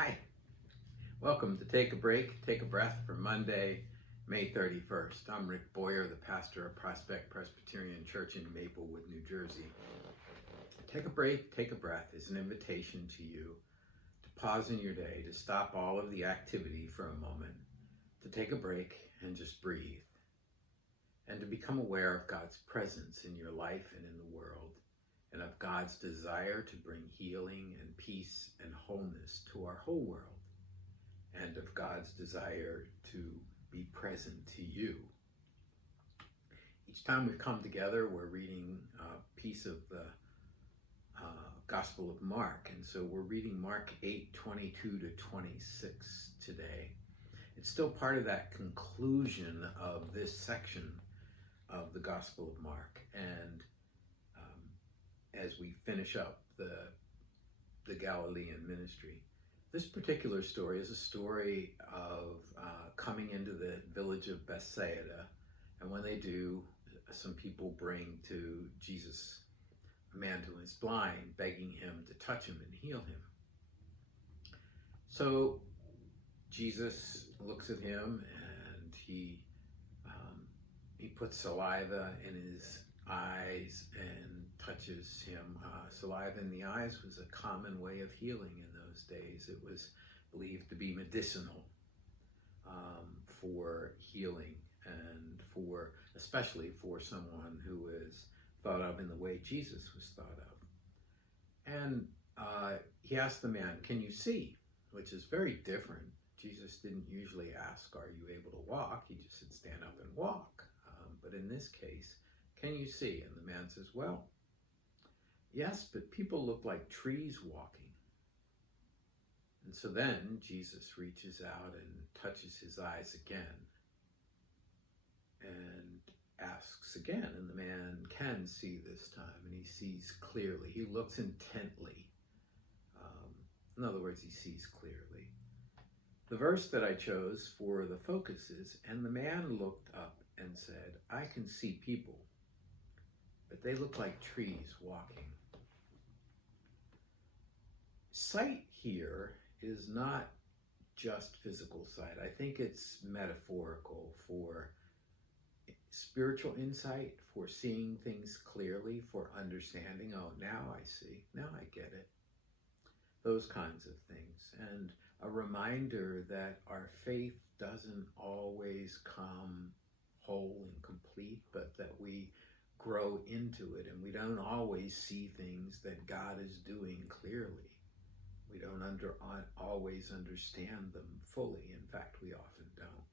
Hi, welcome to Take a Break, Take a Breath for Monday, May 31st. I'm Rick Boyer, the pastor of Prospect Presbyterian Church in Maplewood, New Jersey. Take a break, take a breath is an invitation to you to pause in your day, to stop all of the activity for a moment, to take a break and just breathe, and to become aware of God's presence in your life and in the world, and of God's desire to bring healing and peace and wholeness to our whole world, and of God's desire to be present to you. Each time we've come together, we're reading a piece of the Gospel of Mark, and so we're reading Mark 8:22 to 26 today. It's still part of that conclusion of this section of the Gospel of Mark, and as we finish up the Galilean ministry. This particular story is a story of coming into the village of Bethsaida, and when they do, some people bring to Jesus a man who is blind, begging him to touch him and heal him. So Jesus looks at him and he puts saliva in his eyes and touches him. Saliva in the eyes was a common way of healing in those days. It was believed to be medicinal for healing, and especially for someone who is thought of in the way Jesus was thought of. And he asked the man, "Can you see?" Which is very different. Jesus didn't usually ask, "Are you able to walk?" He just said, "Stand up and walk." But in this case, "Can you see?" And the man says, "Well, yes, but people look like trees walking." And so then Jesus reaches out and touches his eyes again and asks again, and the man can see this time, and he sees clearly. He looks intently. In other words, he sees clearly. The verse that I chose for the focus is, "And the man looked up and said, I can see people, but they look like trees walking." Sight here is not just physical sight. I think it's metaphorical for spiritual insight, for seeing things clearly, for understanding, "Oh, now I see, now I get it." Those kinds of things. And a reminder that our faith doesn't always come whole and complete, but that we grow into it, and we don't always see things that God is doing clearly. We don't always understand them fully. In fact, we often don't.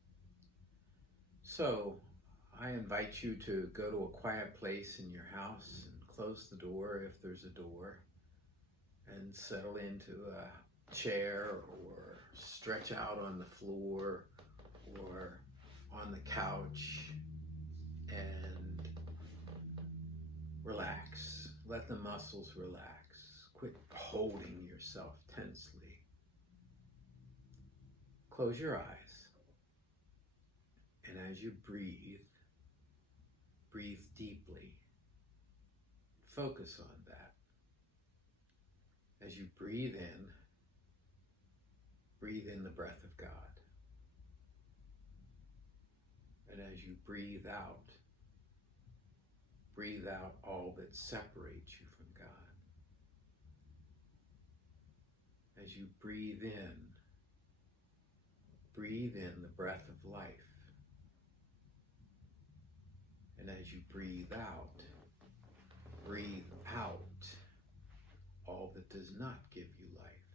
So I invite you to go to a quiet place in your house and close the door if there's a door, and settle into a chair or stretch out on the floor or on the couch and relax. Let the muscles relax. Quit holding yourself tensely. Close your eyes. And as you breathe, breathe deeply. Focus on that. As you breathe in the breath of God. And as you breathe out all that separates you from God. As you breathe in the breath of life. And as you breathe out all that does not give you life.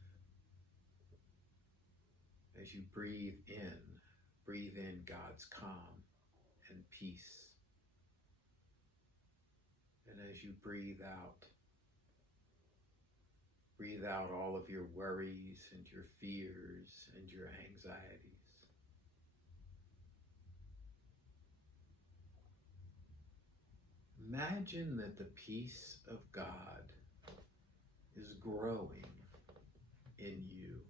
As you breathe in God's calm and peace. And as you breathe out all of your worries and your fears and your anxieties. Imagine that the peace of God is growing in you.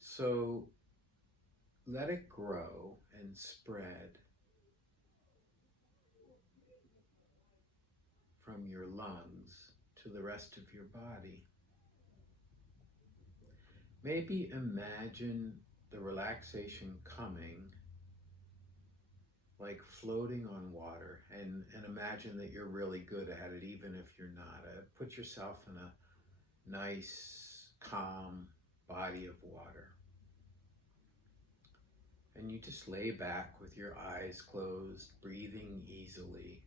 So let it grow and spread from your lungs to the rest of your body. Maybe imagine the relaxation coming like floating on water, and imagine that you're really good at it even if you're not. Put yourself in a nice, calm body of water. And you just lay back with your eyes closed, breathing easily,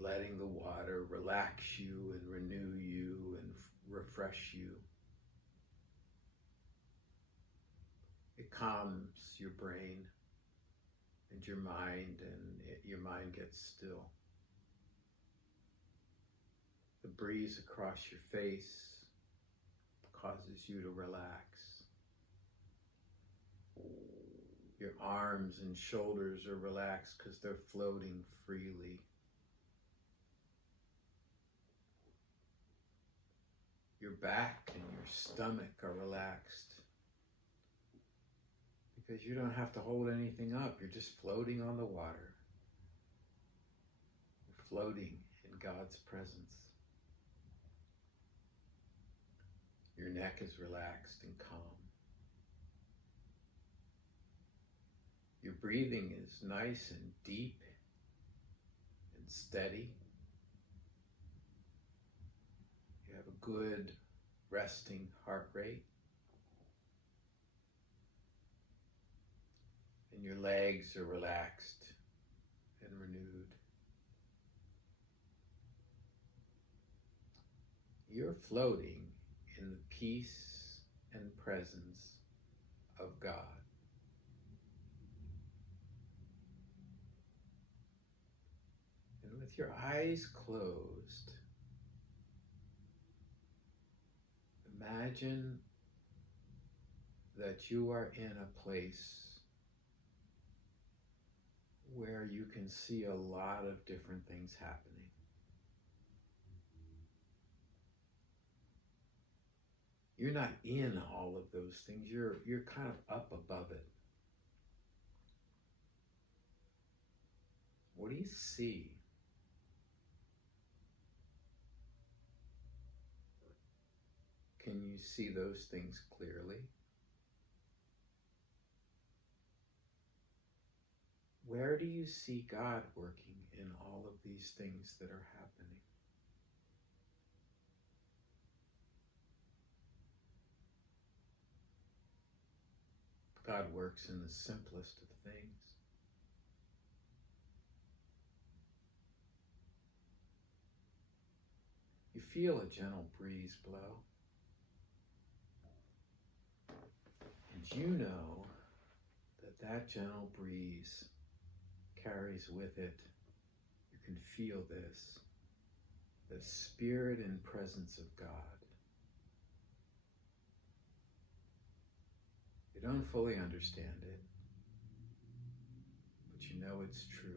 letting the water relax you and renew you and refresh you. It calms your brain and your mind, and your mind gets still. The breeze across your face causes you to relax. Your arms and shoulders are relaxed because they're floating freely. Your back and your stomach are relaxed because you don't have to hold anything up. You're just floating on the water. You're floating in God's presence. Your neck is relaxed and calm. Your breathing is nice and deep and steady. You have a good resting heart rate. And your legs are relaxed and renewed. You're floating in the peace and presence of God. And with your eyes closed, imagine that you are in a place where you can see a lot of different things happening. You're not in all of those things. You're kind of up above it. What do you see? Can you see those things clearly? Where do you see God working in all of these things that are happening? God works in the simplest of things. You feel a gentle breeze blow. And you know that that gentle breeze carries with it, you can feel this, the spirit and presence of God. You don't fully understand it, but you know it's true.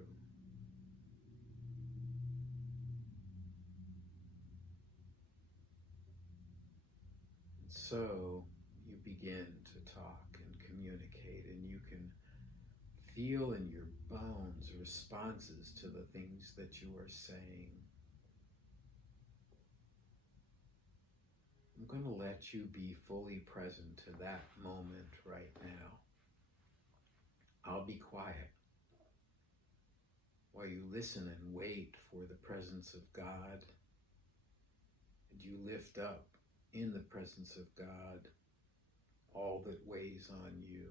And so you begin to talk and communicate, and you can feel in your bones responses to the things that you are saying. I'm going to let you be fully present to that moment right now. I'll be quiet while you listen and wait for the presence of God, and you lift up in the presence of God all that weighs on you.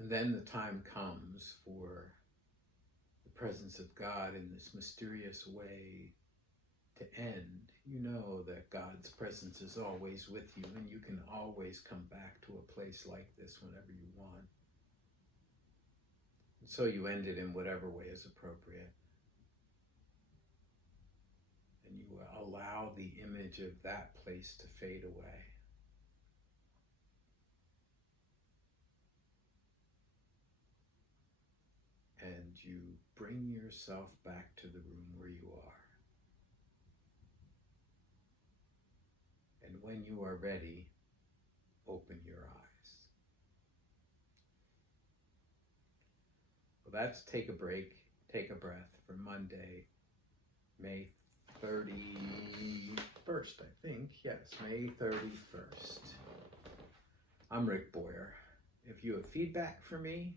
And then the time comes for the presence of God in this mysterious way to end. You know that God's presence is always with you, and you can always come back to a place like this whenever you want. And so you end it in whatever way is appropriate. allow the image of that place to fade away. And you bring yourself back to the room where you are. And when you are ready, open your eyes. Well, that's Take a Break, Take a Breath for Monday, May 31st, I think. Yes, May 31st. I'm Rick Boyer. If you have feedback for me,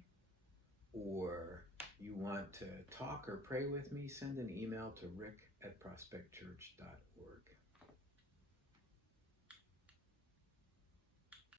or you want to talk or pray with me, send an email to rick@prospectchurch.org.